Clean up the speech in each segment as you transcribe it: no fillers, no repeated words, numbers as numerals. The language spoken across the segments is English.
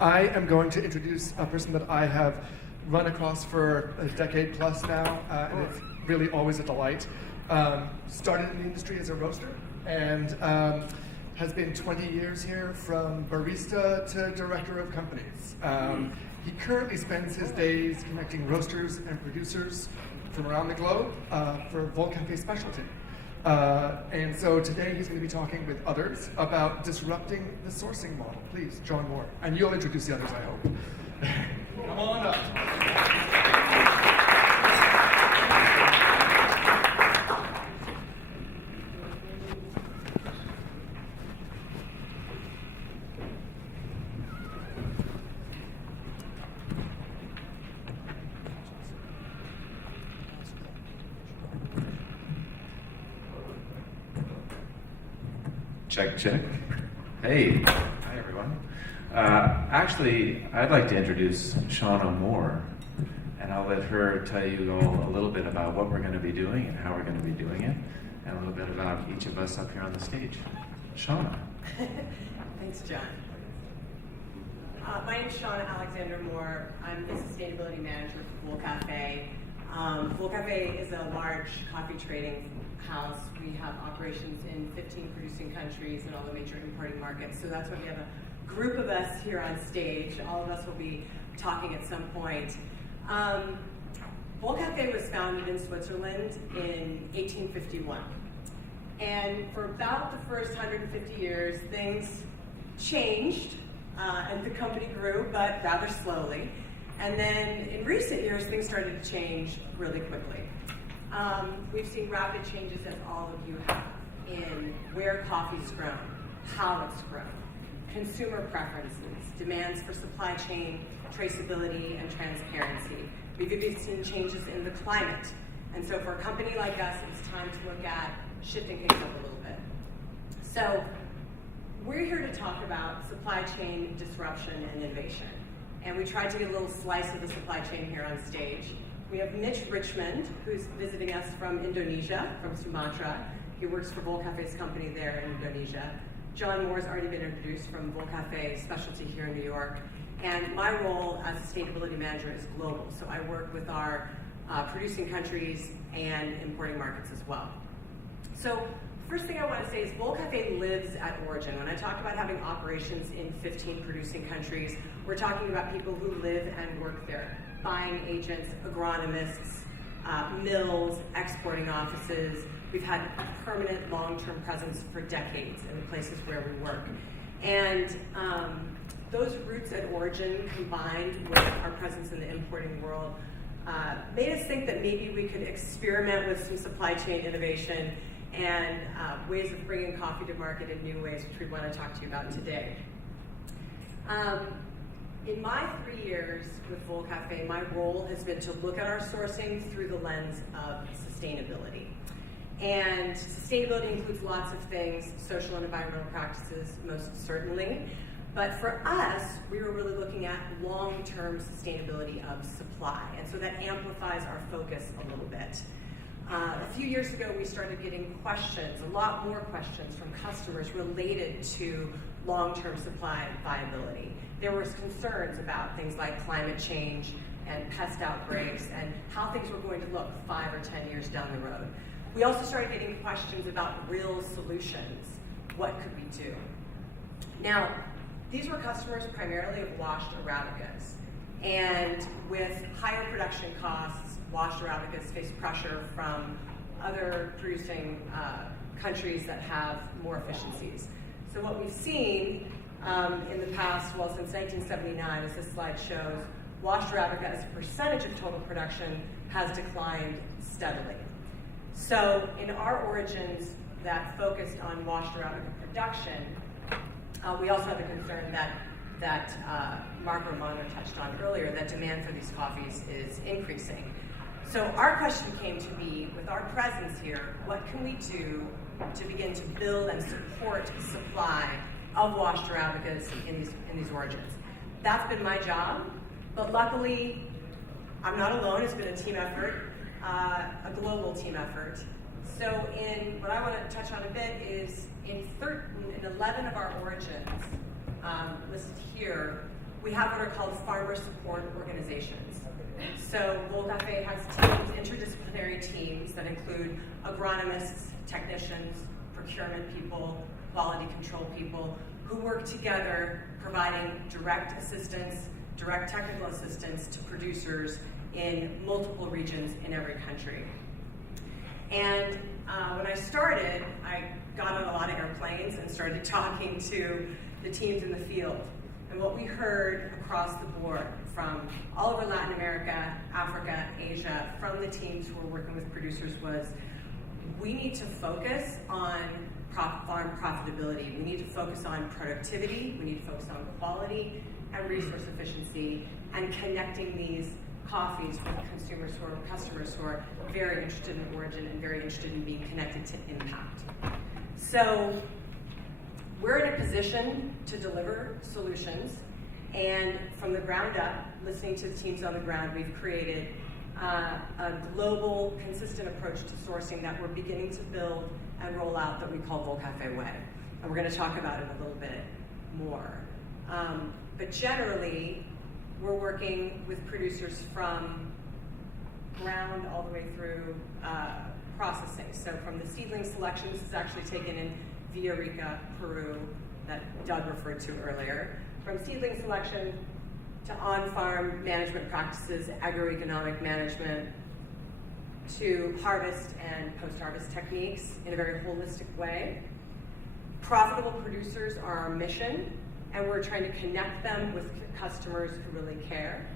I am going to introduce a person that I have run across for a decade plus now, and it's really always a delight. Started in the industry as a roaster, and has been 20 years here, from barista to director of companies. He currently spends his days connecting roasters and producers from around the globe for Volcafe specialty. And so today he's going to be talking with others about disrupting the sourcing model. Please, John Moore. And you'll introduce the others, I hope. Come on up. Check, check. Hey, hi everyone. Actually, I'd like to introduce Shauna Moore, and I'll let her tell you all a little bit about what we're going to be doing and how we're going to be doing it, and a little bit about each of us up here on the stage. Shauna. Thanks, John. My name is Shauna Alexander Moore. I'm the sustainability manager for Volcafe. Volcafe is a large coffee trading house. We have operations in 15 producing countries and all the major importing markets. So that's why we have a group of us here on stage. All of us will be talking at some point. Volcafe was founded in Switzerland in 1851. And for about the first 150 years, things changed and the company grew, but rather slowly. And then in recent years, things started to change really quickly. We've seen rapid changes, as all of you have, in where coffee's grown, how it's grown, consumer preferences, demands for supply chain traceability and transparency. We've even seen changes in the climate. And so for a company like us, it's time to look at shifting things up a little bit. So we're here to talk about supply chain disruption and innovation. And we tried to get a little slice of the supply chain here on stage. We have Mitch Richmond, who's visiting us from Indonesia, from Sumatra. He works for Volcafe's company there in Indonesia. John Moore's already been introduced from Volcafe Specialty here in New York. And my role as sustainability manager is global. So I work with our producing countries and importing markets as well. So first thing I want to say is Volcafe lives at origin. When I talk about having operations in 15 producing countries, we're talking about people who live and work there. Buying agents, agronomists, mills, exporting offices. We've had a permanent long-term presence for decades in the places where we work. And those roots at origin, combined with our presence in the importing world, made us think that maybe we could experiment with some supply chain innovation and ways of bringing coffee to market in new ways, which we want to talk to you about today. In my 3 years with Volcafe, my role has been to look at our sourcing through the lens of sustainability. And sustainability includes lots of things, social and environmental practices most certainly. But for us, we were really looking at long-term sustainability of supply. And so that amplifies our focus a little bit. A few years ago, we started getting questions, a lot more questions from customers related to long-term supply viability. There were concerns about things like climate change and pest outbreaks and how things were going to look 5 or 10 years down the road. We also started getting questions about real solutions. What could we do? Now, these were customers primarily of washed Arabicas. And with higher production costs, washed Arabicas face pressure from other producing countries that have more efficiencies. So what we've seen in the past, well, since 1979, as this slide shows, washed Arabica as a percentage of total production has declined steadily. So in our origins that focused on washed Arabica production, we also had the concern that Mark Romano touched on earlier, that demand for these coffees is increasing. So our question came to be, with our presence here, what can we do to begin to build and support supply of washed Arabicas in these origins? That's been my job, but luckily, I'm not alone. It's been a team effort, a global team effort. So what I want to touch on a bit is in 11 of our origins listed here, we have what are called farmer support organizations. So Volcafe has teams, interdisciplinary teams that include agronomists, technicians, procurement people, quality control people, who work together providing direct assistance, direct technical assistance to producers in multiple regions in every country. And when I started, I got on a lot of airplanes and started talking to the teams in the field. And what we heard across the board from all over Latin America, Africa, Asia, from the teams who were working with producers was, we need to focus on farm profitability. We need to focus on productivity. We need to focus on quality and resource efficiency, and connecting these coffees with consumers who are customers who are very interested in origin and very interested in being connected to impact. So we're in a position to deliver solutions, and from the ground up, listening to the teams on the ground, we've created a global, consistent approach to sourcing that we're beginning to build and roll out that we call Volcafe Way. And we're going to talk about it a little bit more. But generally, we're working with producers from ground all the way through processing. So from the seedling selection, this is actually taken in Villarrica, Peru, that Doug referred to earlier. From seedling selection to on-farm management practices, agroeconomic management, to harvest and post-harvest techniques in a very holistic way. Profitable producers are our mission, and we're trying to connect them with customers who really care,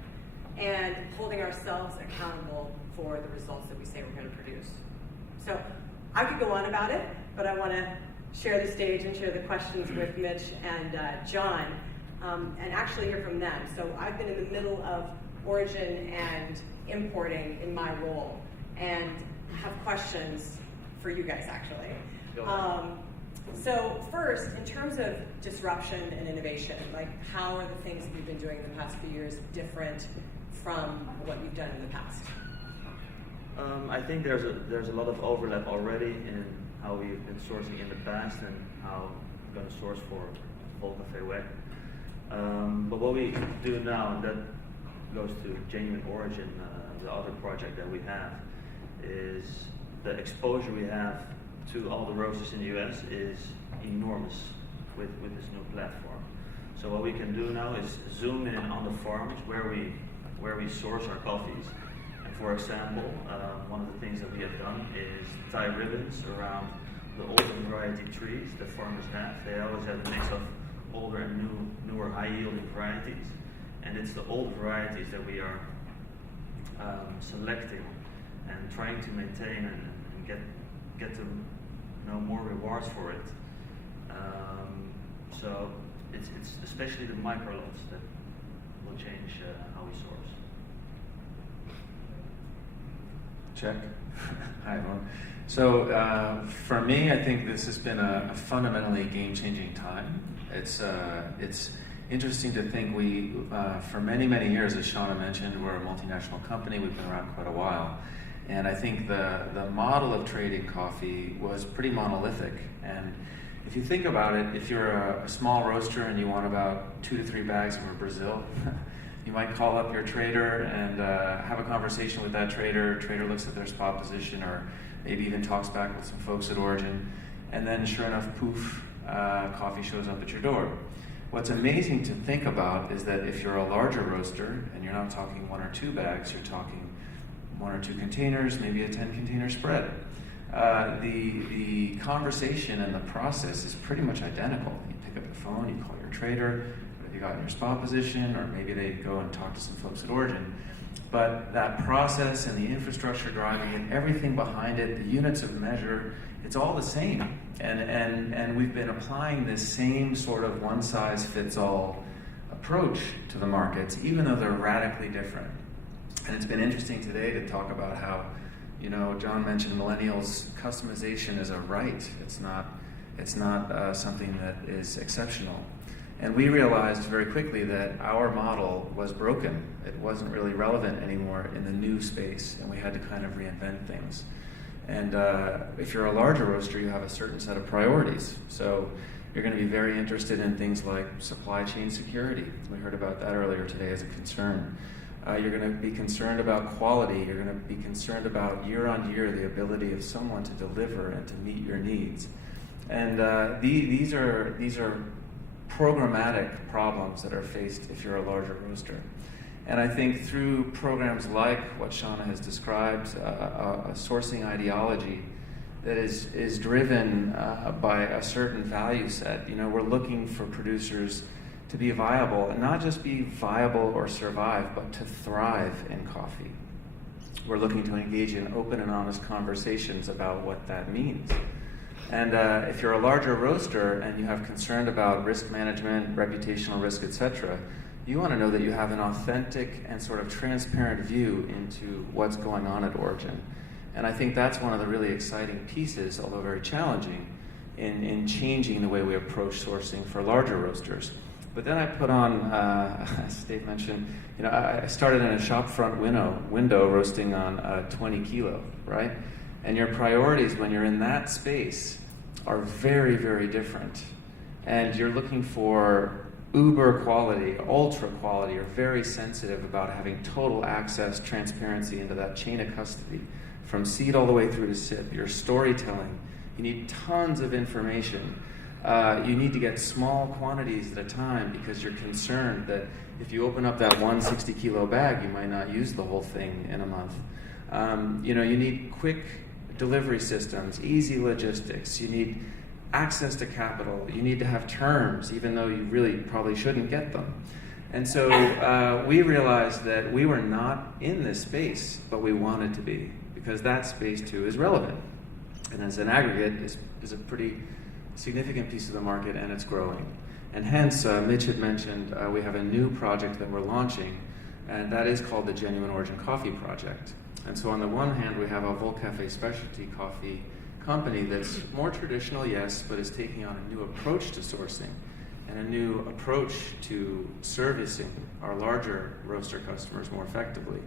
and holding ourselves accountable for the results that we say we're going to produce. So I could go on about it, but I want to share the stage and share the questions with Mitch and John, and actually hear from them. So I've been in the middle of origin and importing in my role, and have questions for you guys, actually. So first, in terms of disruption and innovation, like how are the things that you've been doing in the past few years different from what you've done in the past? I think there's a lot of overlap already in how we've been sourcing in the past and how we're going to source for Volcafe Way. But what we do now, and that goes to Genuine Origin, the other project that we have, is the exposure we have to all the roasters in the US is enormous with this new platform. So what we can do now is zoom in on the farms where we source our coffees. And for example, one of the things that we have done is tie ribbons around the older variety trees that farmers have. They always have a mix of older and newer high-yielding varieties. And it's the old varieties that we are selecting and trying to maintain and get to know more rewards for it. So it's especially the micro lots that will change how we source. Check. Hi, everyone. So for me, I think this has been a fundamentally game-changing time. It's interesting to think we, for many, many years, as Shauna mentioned, we're a multinational company. We've been around quite a while. And I think the model of trading coffee was pretty monolithic. And if you think about it, if you're a small roaster and you want about 2 to 3 bags from Brazil, you might call up your trader and have a conversation with that trader. Trader looks at their spot position, or maybe even talks back with some folks at Origin. And then sure enough, poof, coffee shows up at your door. What's amazing to think about is that if you're a larger roaster and you're not talking 1 or 2 bags, you're talking 1 or 2 containers, maybe a 10-container spread. The conversation and the process is pretty much identical. You pick up the phone, you call your trader, what have you got in your spot position, or maybe they go and talk to some folks at Origin. But that process and the infrastructure driving it, everything behind it, the units of measure, it's all the same. And we've been applying this same sort of one-size-fits-all approach to the markets, even though they're radically different. And it's been interesting today to talk about how, John mentioned millennials, customization is a right. It's not something that is exceptional. And we realized very quickly that our model was broken. It wasn't really relevant anymore in the new space, and we had to kind of reinvent things. And if you're a larger roaster, you have a certain set of priorities. So You're going to be very interested in things like supply chain security. We heard about that earlier today as a concern. You're going to be concerned about quality. You're going to be concerned about year on year the ability of someone to deliver and to meet your needs. And these are programmatic problems that are faced if you're a larger roaster. And I think through programs like what Shauna has described, a sourcing ideology that is driven by a certain value set. You know, we're looking for producers to be viable, and not just be viable or survive, but to thrive in coffee. We're looking to engage in open and honest conversations about what that means. And if you're a larger roaster and you have concern about risk management, reputational risk, etc., you want to know that you have an authentic and sort of transparent view into what's going on at origin. And I think that's one of the really exciting pieces, although very challenging, in changing the way we approach sourcing for larger roasters. But then I put on, as Dave mentioned, you know, I started in a shop front window roasting on 20 kilo, right? And your priorities when you're in that space are very, very different. And you're looking for uber quality, ultra quality. You're very sensitive about having total access, transparency into that chain of custody, from seed all the way through to sip. Your storytelling, you need tons of information. You need to get small quantities at a time because you're concerned that if you open up that 160 kilo bag, you might not use the whole thing in a month. You know, you need quick delivery systems, easy logistics. You need access to capital. You need to have terms, even though you really probably shouldn't get them. And so we realized that we were not in this space, but we wanted to be, because that space too is relevant. And as an aggregate is a pretty significant piece of the market, and it's growing. And hence, Mitch had mentioned we have a new project that we're launching, and that is called the Genuine Origin Coffee Project. And so on the one hand, we have a Volcafe specialty coffee company that's more traditional, yes, but is taking on a new approach to sourcing and a new approach to servicing our larger roaster customers more effectively.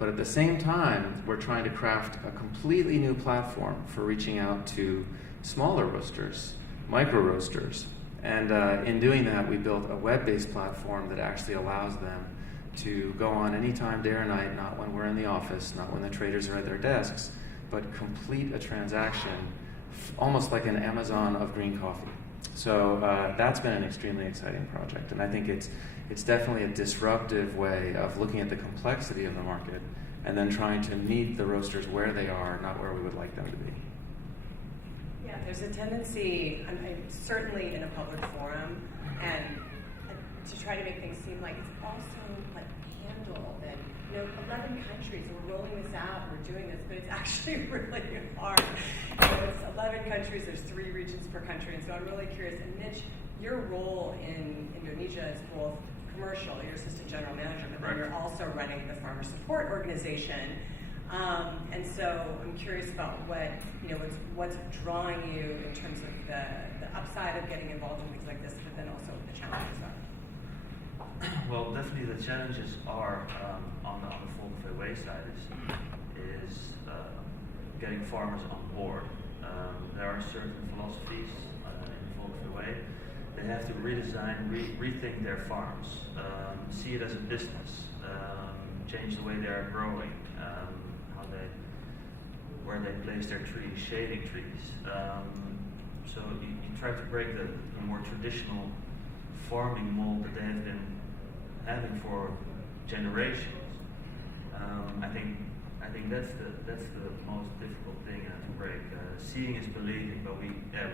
But at the same time, we're trying to craft a completely new platform for reaching out to smaller roasters, micro roasters. And in doing that, we built a web-based platform that actually allows them to go on anytime, day or night, not when we're in the office, not when the traders are at their desks, but complete a transaction almost like an Amazon of green coffee. So that's been an extremely exciting project, and I think it's definitely a disruptive way of looking at the complexity of the market and then trying to meet the roasters where they are, not where we would like them to be. Yeah, there's a tendency, I'm certainly in a public forum, and to try to make things seem like it's also like handled, and 11 countries, we're rolling this out, we're doing this, but it's actually really hard. It's 11 countries, there's 3 regions per country, and so I'm really curious. And Mitch, your role in Indonesia is both commercial, you're assistant general manager, but then you're also running the farmer support organization. And so I'm curious about what's drawing you in terms of the upside of getting involved in things like this, but then also what the challenges are. Well, definitely the challenges are on the Volcafe Way side is getting farmers on board. There are certain philosophies in the Volcafe Way. They have to redesign, rethink their farms, see it as a business, change the way they are growing, where they place their trees, shading trees. So you try to break the more traditional farming mold that they have been having for generations. I think that's the most difficult thing to break. Seeing is believing, but we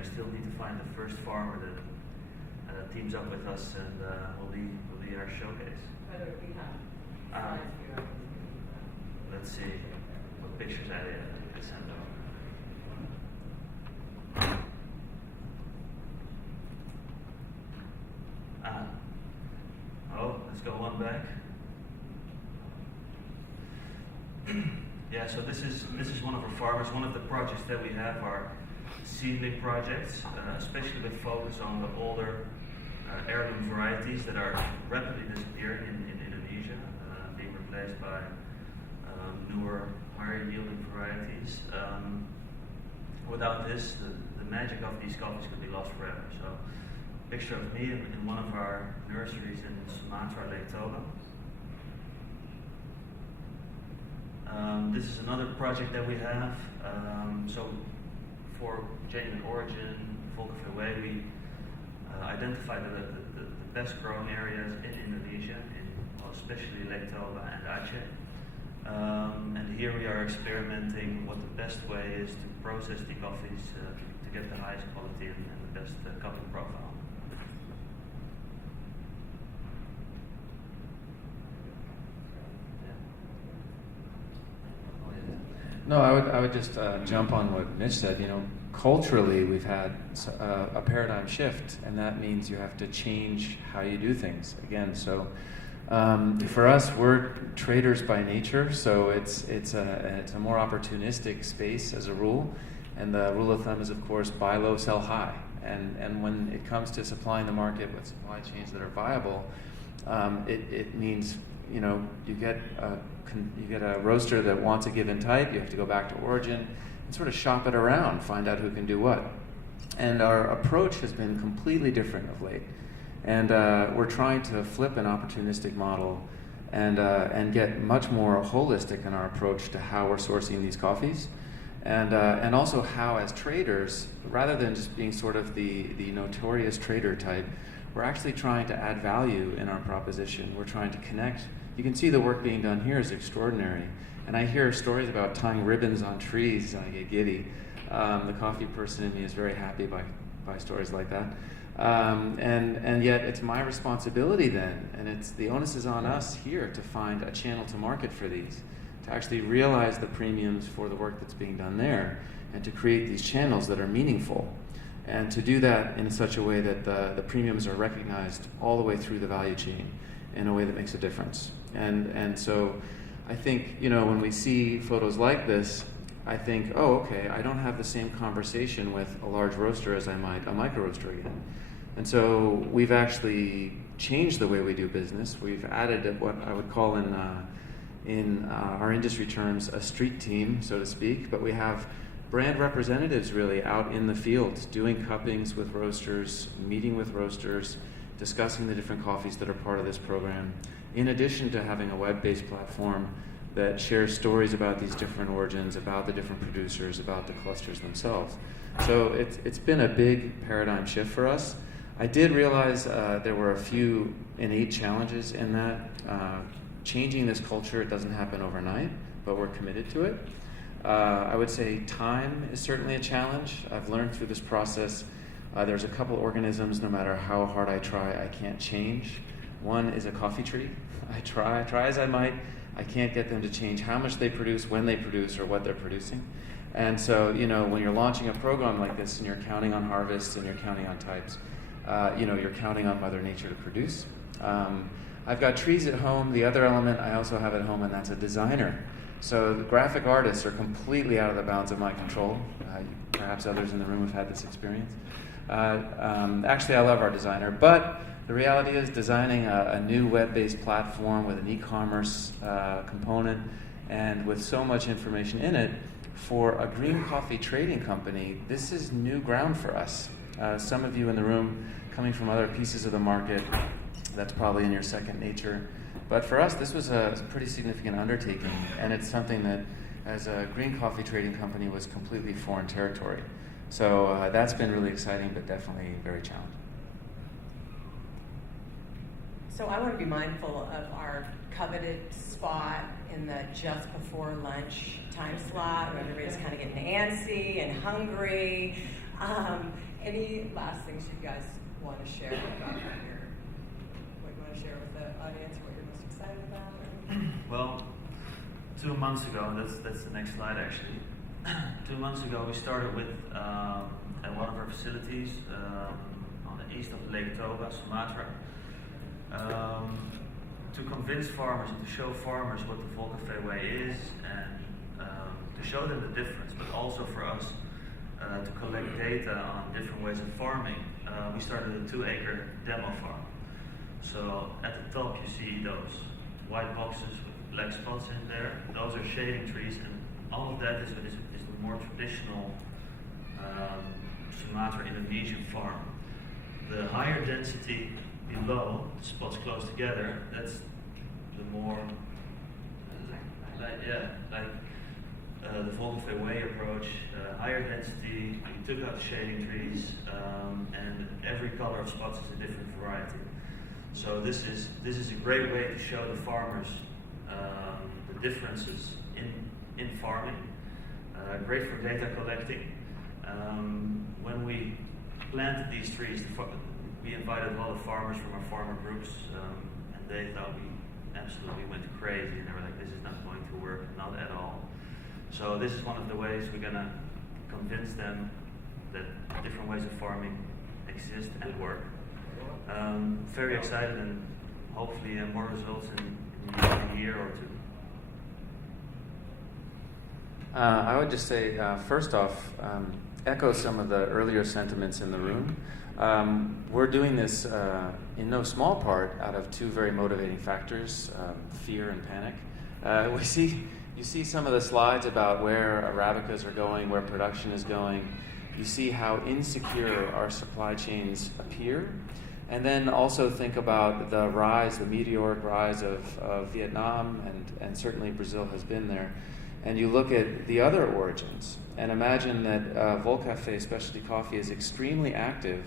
still need to find the first farmer that teams up with us and will be our showcase. Whether we have let's see what pictures I send over. Let's go one back. Yeah, so this is one of our farmers. One of the projects that we have are seedling projects, especially with focus on the older heirloom varieties that are rapidly disappearing in Indonesia, being replaced by newer, higher yielding varieties. Without this, the magic of these coffees could be lost forever. So picture of me in one of our nurseries in Sumatra, Lake Toba. This is another project that we have. So for genuine origin, Volcafe Way, we identified the best growing areas in Indonesia, especially Lake Toba and Aceh. And here we are experimenting what the best way is to process the coffees to get the highest quality and the best cupping profile. No, I would just jump on what Mitch said. Culturally, we've had a paradigm shift, and that means you have to change how you do things again. So for us, we're traders by nature, so it's a more opportunistic space as a rule, and the rule of thumb is, of course, buy low, sell high. And when it comes to supplying the market with supply chains that are viable, it means you get a roaster that wants a given type. You have to go back to origin and sort of shop it around, find out who can do what. And our approach has been completely different of late. And we're trying to flip an opportunistic model and get much more holistic in our approach to how we're sourcing these coffees. And also how, as traders, rather than just being sort of the notorious trader type, we're actually trying to add value in our proposition. We're trying to connect. You can see the work being done here is extraordinary. And I hear stories about tying ribbons on trees, and I get giddy. The coffee person in me is very happy by stories like that. And yet it's my responsibility then, and the onus is on us here to find a channel to market for these, to actually realize the premiums for the work that's being done there, and to create these channels that are meaningful. And to do that in such a way that the premiums are recognized all the way through the value chain in a way that makes a difference. And so I think, when we see photos like this, I think, oh, okay, I don't have the same conversation with a large roaster as I might a micro roaster again. And so we've actually changed the way we do business. We've added what I would call in our industry terms a street team, so to speak, but we have brand representatives really out in the field doing cuppings with roasters, meeting with roasters, discussing the different coffees that are part of this program, in addition to having a web-based platform that shares stories about these different origins, about the different producers, about the clusters themselves. So it's been a big paradigm shift for us. I did realize there were a few innate challenges in that. Changing this culture, it doesn't happen overnight, but we're committed to it. I would say time is certainly a challenge. I've learned through this process there's a couple organisms, no matter how hard I try, I can't change. One is a coffee tree. I try as I might, I can't get them to change how much they produce, when they produce, or what they're producing. And so, when you're launching a program like this and you're counting on harvests and you're counting on types, you're counting on Mother Nature to produce. I've got trees at home. The other element I also have at home, and that's a designer. So the graphic artists are completely out of the bounds of my control. Perhaps others in the room have had this experience. Actually, I love our designer, but the reality is designing a new web-based platform with an e-commerce component and with so much information in it, for a green coffee trading company, this is new ground for us. Some of you in the room coming from other pieces of the market, that's probably in your second nature. But for us, this was a pretty significant undertaking, and it's something that, as a green coffee trading company, was completely foreign territory. So that's been really exciting, but definitely very challenging. So I want to be mindful of our coveted spot in the just before lunch time slot, where everybody's kind of getting antsy and hungry. Any last things you guys want to share about what you want to share with the audience, what you're most excited about? Well, 2 months ago, that's the next slide actually. 2 months ago, we started with at one of our facilities on the east of Lake Toba, Sumatra, to convince farmers and to show farmers what the Volcafe way is, and to show them the difference, but also for us to collect data on different ways of farming. We started a 2-acre demo farm. So at the top you see those white boxes with black spots in there. Those are shading trees, and all of that is the more traditional Sumatra Indonesian farm. the higher density below, the spots close together, that's the more, the Volcafe way approach, higher density, we took out the shading trees, and every color of spots is a different variety. So this is a great way to show the farmers the differences in farming. Great for data collecting. When we planted these trees, we invited a lot of farmers from our farmer groups, and they thought we absolutely went crazy, and they were like, this is not going to work, not at all. So this is one of the ways we're going to convince them that different ways of farming exist and work. Very excited, and hopefully more results in a year or two. I would just say, first off, echo some of the earlier sentiments in the room. We're doing this in no small part out of two very motivating factors, fear and panic. You see some of the slides about where Arabicas are going, where production is going. You see how insecure our supply chains appear. And then also think about the meteoric rise of Vietnam, and certainly Brazil has been there. And you look at the other origins, and imagine that Volcafe specialty coffee is extremely active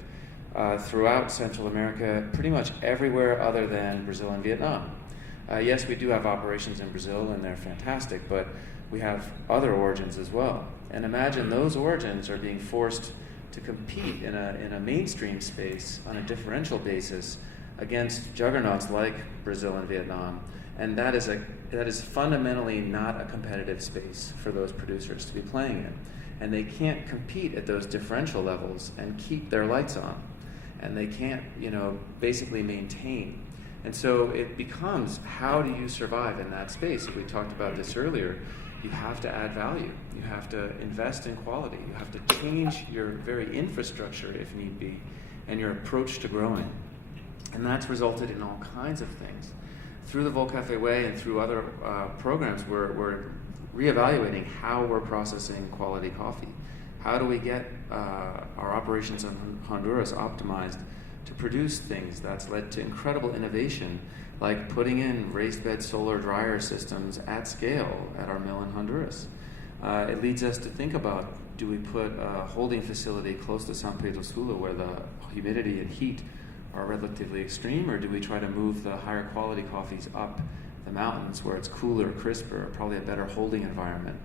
throughout Central America, pretty much everywhere other than Brazil and Vietnam. Yes, we do have operations in Brazil, and they're fantastic, but we have other origins as well. And imagine those origins are being forced to compete in a mainstream space on a differential basis against juggernauts like Brazil and Vietnam. And that is fundamentally not a competitive space for those producers to be playing in. And they can't compete at those differential levels and keep their lights on. And they can't, basically maintain. And so it becomes, how do you survive in that space? We talked about this earlier. You have to add value. You have to invest in quality. You have to change your very infrastructure, if need be, and your approach to growing. And that's resulted in all kinds of things. Through the Volcafe Way and through other programs, we're reevaluating how we're processing quality coffee. How do we get our operations in Honduras optimized to produce things that's led to incredible innovation, like putting in raised bed solar dryer systems at scale at our mill in Honduras. It leads us to think about, do we put a holding facility close to San Pedro Sula where the humidity and heat are relatively extreme, or do we try to move the higher quality coffees up the mountains where it's cooler, crisper, probably a better holding environment?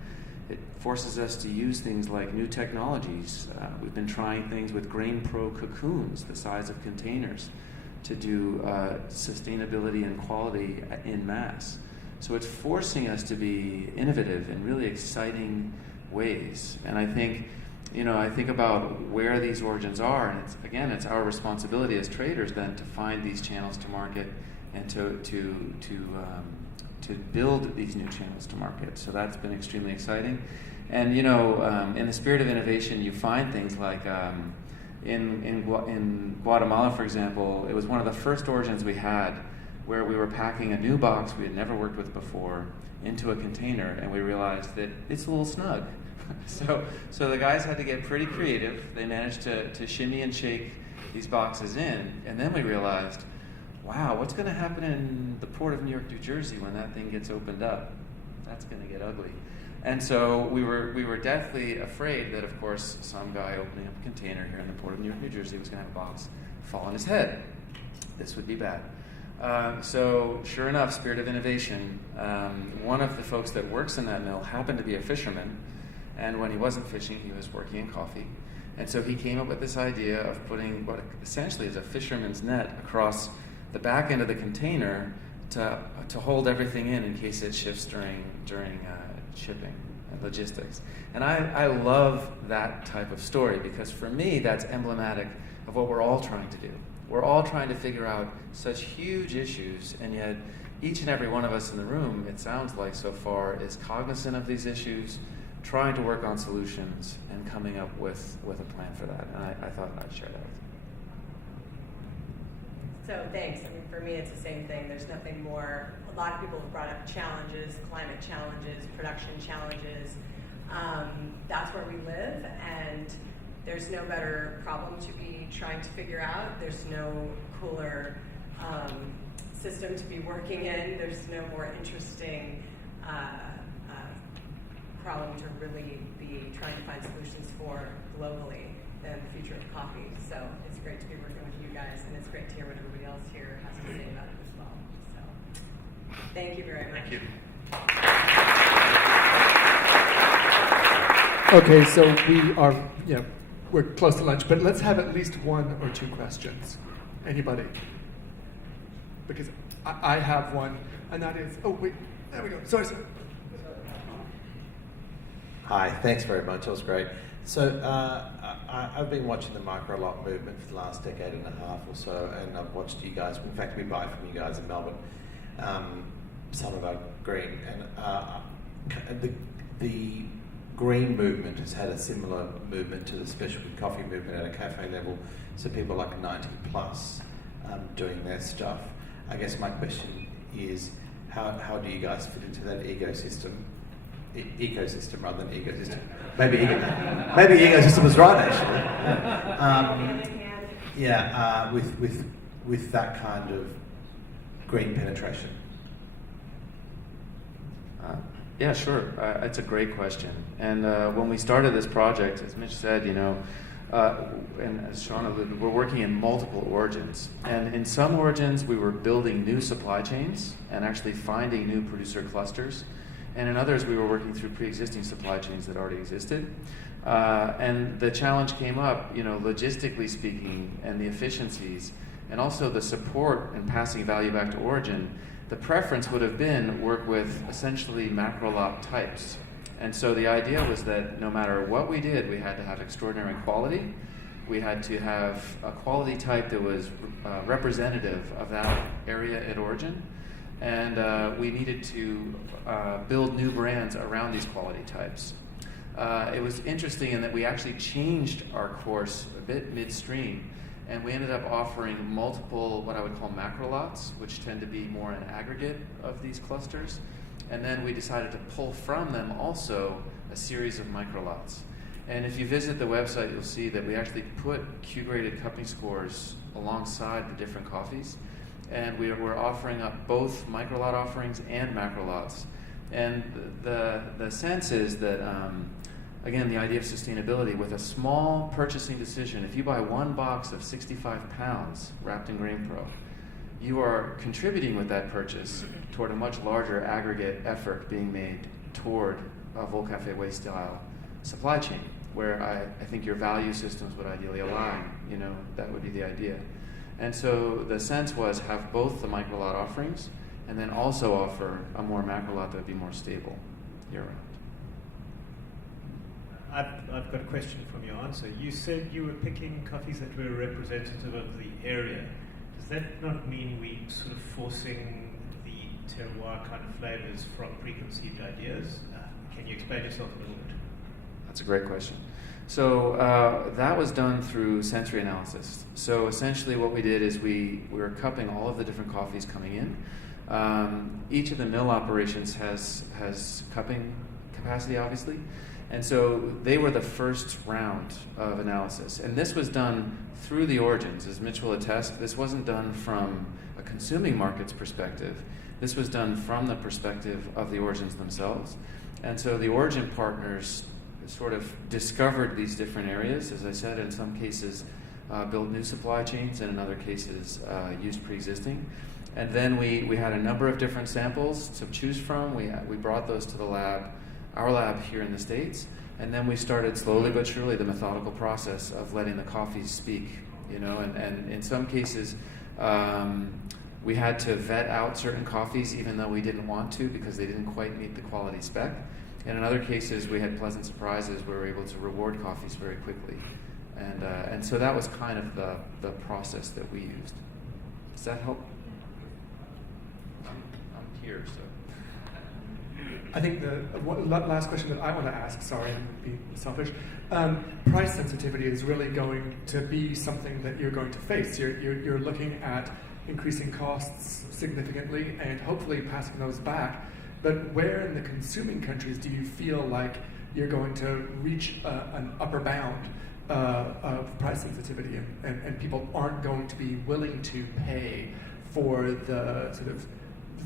It forces us to use things like new technologies. We've been trying things with Grain Pro cocoons, the size of containers, to do sustainability and quality in mass. So it's forcing us to be innovative in really exciting ways. And I think about where these origins are, and it's our responsibility as traders then to find these channels to market and to build these new channels to market. So that's been extremely exciting. And in the spirit of innovation, you find things like in Guatemala, for example, it was one of the first origins we had where we were packing a new box we had never worked with before into a container, and we realized that it's a little snug. So the guys had to get pretty creative. They managed to shimmy and shake these boxes in, and then we realized, wow, what's going to happen in the port of New York, New Jersey when that thing gets opened up? That's going to get ugly. And so we were deathly afraid that, of course, some guy opening up a container here in the port of New York, New Jersey was going to have a box fall on his head. This would be bad. So sure enough, spirit of innovation, one of the folks that works in that mill happened to be a fisherman, and when he wasn't fishing, he was working in coffee. And so he came up with this idea of putting what essentially is a fisherman's net across the back end of the container to hold everything in case it shifts during shipping and logistics. And I love that type of story because for me, that's emblematic of what we're all trying to do. We're all trying to figure out such huge issues, and yet each and every one of us in the room, it sounds like so far, is cognizant of these issues, trying to work on solutions, and coming up with a plan for that. And I thought I'd share that with you. So thanks. I mean, for me, it's the same thing. There's nothing more. A lot of people have brought up challenges, climate challenges, production challenges. That's where we live, and There's no better problem to be trying to figure out. There's no cooler system to be working in. There's no more interesting problem to really be trying to find solutions for globally than the future of coffee. So it's great to be working with you guys, and it's great to hear what everybody else here has to say about it as well. So thank you very much. Thank you. Okay, so we're close to lunch, but let's have at least one or two questions. Anybody? Because I have one, and that is, oh wait, there we go. Sorry, sir. Hi, thanks very much. That was great. So I've been watching the micro-lot movement for the last decade and a half or so, and I've watched you guys. In fact, we buy from you guys in Melbourne, some of our green, and the green movement has had a similar movement to the specialty coffee movement at a cafe level. So people like 90 plus doing their stuff. I guess my question is, how do you guys fit into that ecosystem? Ecosystem rather than ecosystem. Maybe ecosystem was right actually. With that kind of green penetration. Yeah, sure. It's a great question. And when we started this project, as Mitch said, and as Sean alluded, we're working in multiple origins. And in some origins, we were building new supply chains and actually finding new producer clusters. And in others, we were working through pre-existing supply chains that already existed. And the challenge came up, logistically speaking, and the efficiencies, and also the support and passing value back to origin. The preference would have been work with essentially macro lot types. And so the idea was that no matter what we did, we had to have extraordinary quality. We had to have a quality type that was representative of that area at origin. And we needed to build new brands around these quality types. It was interesting in that we actually changed our course a bit midstream, and we ended up offering multiple, what I would call macro lots, which tend to be more an aggregate of these clusters. And then we decided to pull from them also a series of micro lots. And if you visit the website, you'll see that we actually put Q-graded cupping scores alongside the different coffees. And we're offering up both micro lot offerings and macro lots. And the sense is that, again, the idea of sustainability with a small purchasing decision, if you buy one box of 65 pounds wrapped in Grain Pro, you are contributing with that purchase toward a much larger aggregate effort being made toward a Volcafe Way style supply chain, where I think your value systems would ideally align. That would be the idea. And so the sense was have both the micro lot offerings and then also offer a more macro lot that would be more stable year-round. I've got a question from your answer. You said you were picking coffees that were representative of the area. Does that not mean we sort of forcing the terroir kind of flavors from preconceived ideas? Can you explain yourself a little bit? That's a great question. So that was done through sensory analysis. So essentially what we did is we were cupping all of the different coffees coming in. Each of the mill operations has cupping capacity, obviously. And so they were the first round of analysis. And this was done through the origins. As Mitch will attest, this wasn't done from a consuming market's perspective. This was done from the perspective of the origins themselves. And so the origin partners sort of discovered these different areas, as I said, in some cases built new supply chains, and in other cases used pre-existing. And then we had a number of different samples to choose from. We brought those to the lab, our lab here in the States, and then we started slowly but surely the methodical process of letting the coffees speak, and in some cases we had to vet out certain coffees even though we didn't want to because they didn't quite meet the quality spec. And in other cases, we had pleasant surprises where we were able to reward coffees very quickly. And so that was kind of the process that we used. Does that help? I'm here, so. I think the last question that I want to ask, sorry, I'm being selfish, price sensitivity is really going to be something that you're going to face. You're looking at increasing costs significantly and hopefully passing those back. But where in the consuming countries do you feel like you're going to reach an upper bound of price sensitivity, and people aren't going to be willing to pay for the sort of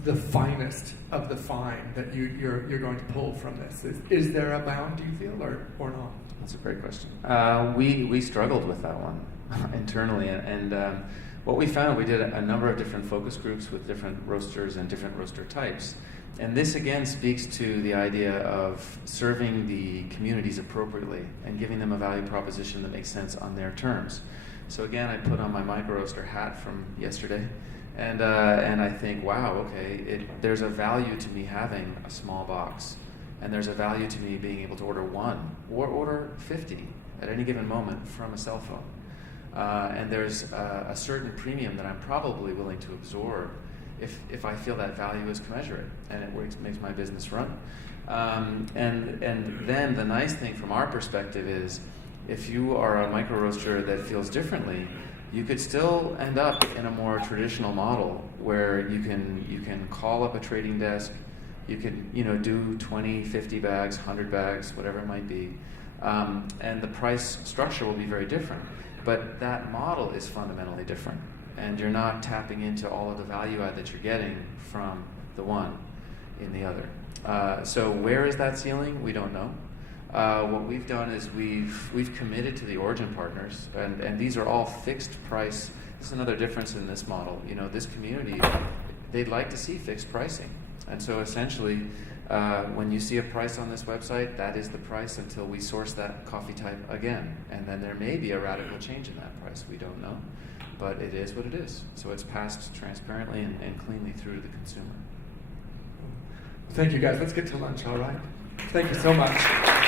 the finest of the fine that you're going to pull from this. Is there a bound, do you feel, or not? That's a great question. We struggled with that one internally, and what we found, we did a number of different focus groups with different roasters and different roaster types. And this again speaks to the idea of serving the communities appropriately and giving them a value proposition that makes sense on their terms. So again, I put on my micro roaster hat from yesterday, and I think, wow, okay, there's a value to me having a small box, and there's a value to me being able to order one or order 50 at any given moment from a cell phone. And there's a certain premium that I'm probably willing to absorb if I feel that value is commensurate and it makes my business run. And then the nice thing from our perspective is, if you are a micro roaster that feels differently, you could still end up in a more traditional model where you can call up a trading desk, you could do 20, 50 bags, 100 bags, whatever it might be, and the price structure will be very different. But that model is fundamentally different, and you're not tapping into all of the value add that you're getting from the one in the other. So where is that ceiling? We don't know. What we've done is we've committed to the origin partners, and these are all fixed price. This is another difference in this model. This community, they'd like to see fixed pricing, and so essentially, when you see a price on this website, that is the price until we source that coffee type again. And then there may be a radical change in that price. We don't know. But it is what it is. So it's passed transparently and cleanly through to the consumer. Thank you, guys. Let's get to lunch, all right? Thank you so much.